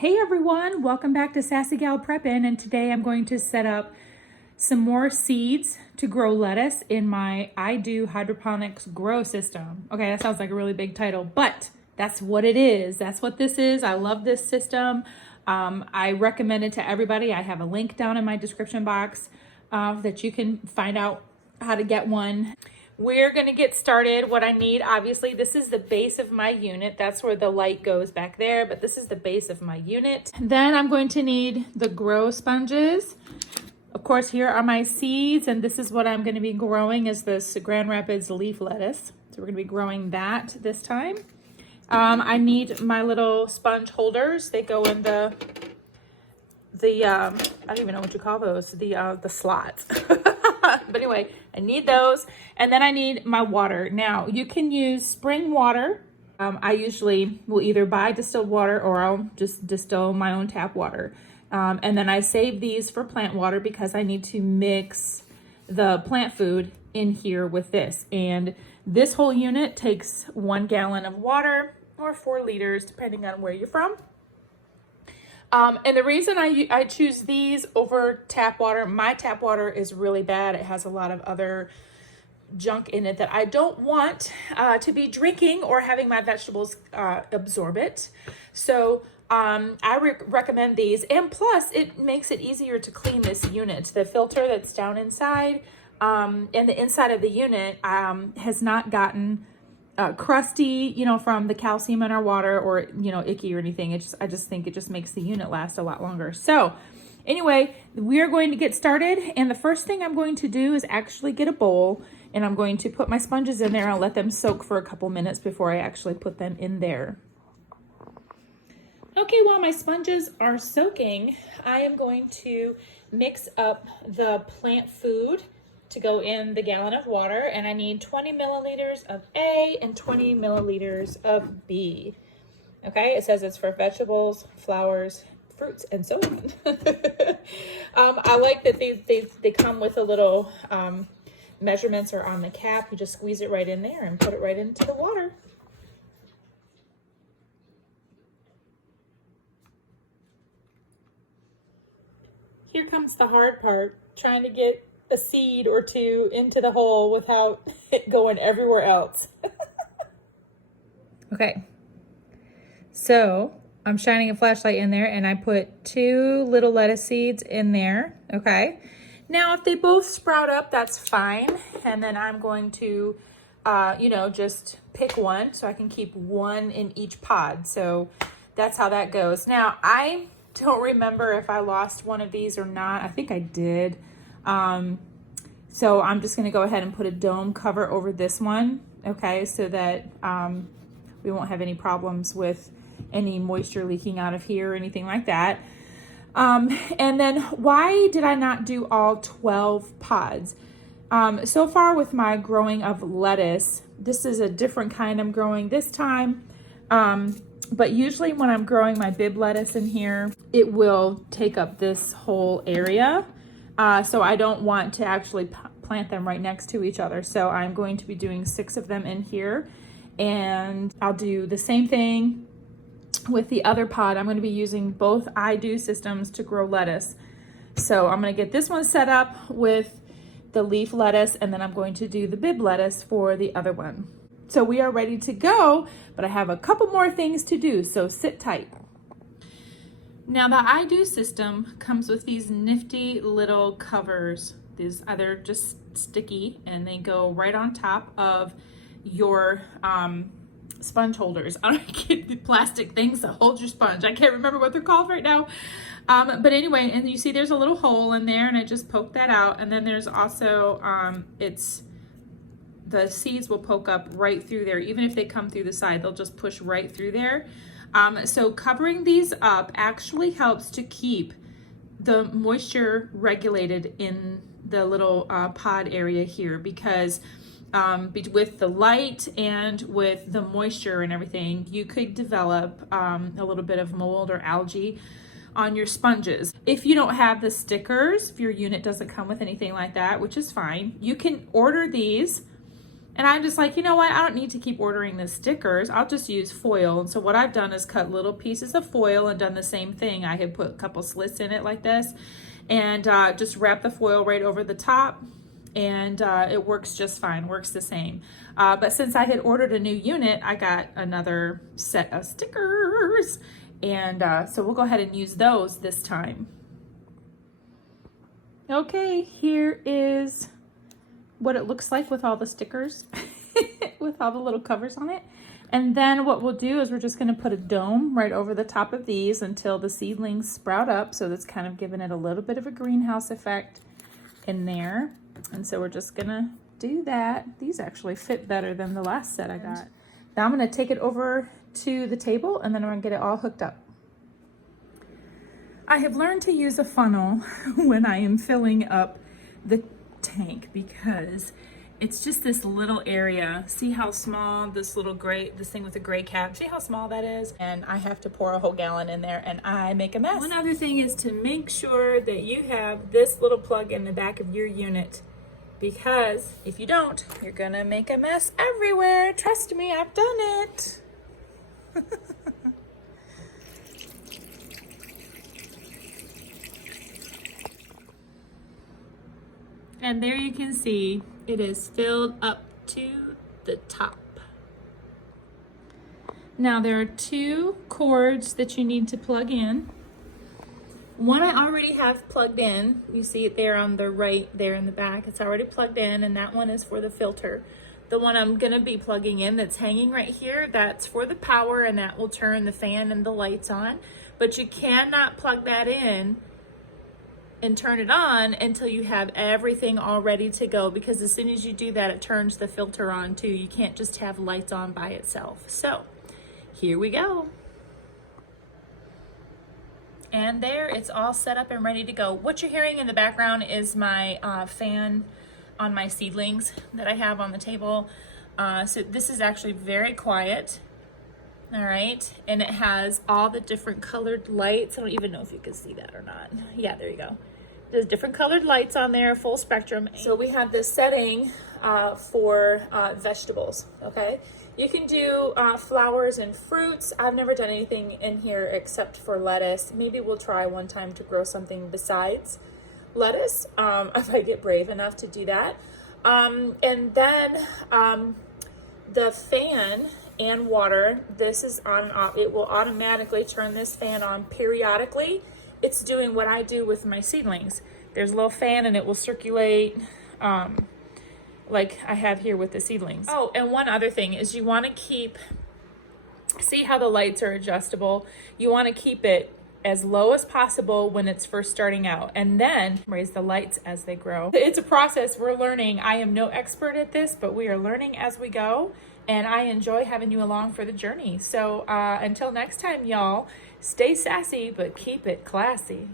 Hey everyone, welcome back to Sassy Gal Preppin', and today I'm going to set up some more seeds to grow lettuce in my IDOO Hydroponics grow system. Okay, that sounds like a really big title, but that's what it is. That's what this is. I love this system. I recommend it to everybody. I have a link down in my description box that you can find out how to get one. We're gonna get started. What I need, obviously, this is the base of my unit. That's where the light goes back there, but this is the base of my unit. Then I'm going to need the grow sponges. Of course, here are my seeds, and this is what I'm gonna be growing is this Grand Rapids leaf lettuce. So we're gonna be growing that this time. I need my little sponge holders. They go in the I don't even know what you call those, the slots. But anyway, I need those. And then I need my water. Now, you can use spring water. I usually will either buy distilled water or I'll just distill my own tap water. And then I save these for plant water because I need to mix the plant food in here with this. And this whole unit takes 1 gallon of water or 4 liters, depending on where you're from. And the reason I choose these over tap water, my tap water is really bad. It has a lot of other junk in it that I don't want to be drinking or having my vegetables absorb it. So I recommend these. And plus, it makes it easier to clean this unit. The filter that's down inside and the inside of the unit has not gotten crusty, you know, from the calcium in our water or, you know, icky or anything. I just think it just makes the unit last a lot longer. So anyway, we are going to get started. And the first thing I'm going to do is actually get a bowl and I'm going to put my sponges in there and let them soak for a couple minutes before I actually put them in there. Okay, while my sponges are soaking, I am going to mix up the plant food to go in the gallon of water, and I need 20 milliliters of A and 20 milliliters of B. Okay, it says it's for vegetables, flowers, fruits, and so on. I like that they come with a little measurements are on the cap. You just squeeze it right in there and put it right into the water. Here comes the hard part, trying to get a seed or two into the hole without it going everywhere else. Okay, so I'm shining a flashlight in there and I put 2 little lettuce seeds in there. Okay, now if they both sprout up, that's fine. And then I'm going to, you know, just pick one so I can keep 1 in each pod. So that's how that goes. Now, I don't remember if I lost one of these or not. I think I did. So I'm just going to go ahead and put a dome cover over this one, okay, so that we won't have any problems with any moisture leaking out of here or anything like that. And then why did I not do all 12 pods? So far with my growing of lettuce, this is a different kind I'm growing this time. But usually when I'm growing my bib lettuce in here, it will take up this whole area. So I don't want to actually plant them right next to each other. So I'm going to be doing 6 of them in here. And I'll do the same thing with the other pod. I'm going to be using both IDOO systems to grow lettuce. So I'm going to get this one set up with the leaf lettuce, and then I'm going to do the bib lettuce for the other one. So we are ready to go, but I have a couple more things to do, so sit tight. Now the IDOO system comes with these nifty little covers. These are just sticky and they go right on top of your sponge holders. I don't get the plastic things that hold your sponge. I can't remember what they're called right now. But anyway, and you see there's a little hole in there and I just poked that out. And then there's also, the seeds will poke up right through there. Even if they come through the side, they'll just push right through there. So covering these up actually helps to keep the moisture regulated in the little pod area here, because with the light and with the moisture and everything, you could develop a little bit of mold or algae on your sponges. If you don't have the stickers, if your unit doesn't come with anything like that, which is fine, you can order these And I'm just like, you know what? I don't need to keep ordering the stickers. I'll just use foil. And so what I've done is cut little pieces of foil and done the same thing. I had put a couple slits in it like this and just wrap the foil right over the top. And it works just fine, works the same. But since I had ordered a new unit, I got another set of stickers. And so we'll go ahead and use those this time. Okay, here is what it looks like with all the stickers, with all the little covers on it. And then what we'll do is we're just gonna put a dome right over the top of these until the seedlings sprout up. So that's kind of giving it a little bit of a greenhouse effect in there. And so we're just gonna do that. These actually fit better than the last set I got. Now I'm gonna take it over to the table and then I'm gonna get it all hooked up. I have learned to use a funnel when I am filling up the tank because it's just this little area. See how small this thing with the gray cap, see how small that is? And I have to pour a whole gallon in there and I make a mess. One other thing is to make sure that you have this little plug in the back of your unit, because if you don't, you're gonna make a mess everywhere. Trust me, I've done it. And there you can see it is filled up to the top. Now there are 2 cords that you need to plug in. One I already have plugged in. You see it there on the right there in the back. It's already plugged in, and that one is for the filter. The one I'm gonna be plugging in that's hanging right here, that's for the power, and that will turn the fan and the lights on. But you cannot plug that in and turn it on until you have everything all ready to go, because as soon as you do that, it turns the filter on too. You can't just have lights on by itself. So here we go. And there, it's all set up and ready to go. What you're hearing in the background is my fan on my seedlings that I have on the table. So this is actually very quiet. All right, and it has all the different colored lights. I don't even know if you can see that or not. Yeah, there you go. There's different colored lights on there, full spectrum. So we have this setting for vegetables, okay? You can do flowers and fruits. I've never done anything in here except for lettuce. Maybe we'll try one time to grow something besides lettuce, if I get brave enough to do that. And then the fan and water, this is on and off. It will automatically turn this fan on periodically. It's doing what I do with my seedlings. There's a little fan and it will circulate like I have here with the seedlings. Oh, and one other thing is you want to keep, see how the lights are adjustable? You want to keep it as low as possible when it's first starting out, and then raise the lights as they grow. It's a process, we're learning. I am no expert at this, but we are learning as we go, and I enjoy having you along for the journey. So until next time, y'all, stay sassy, but keep it classy.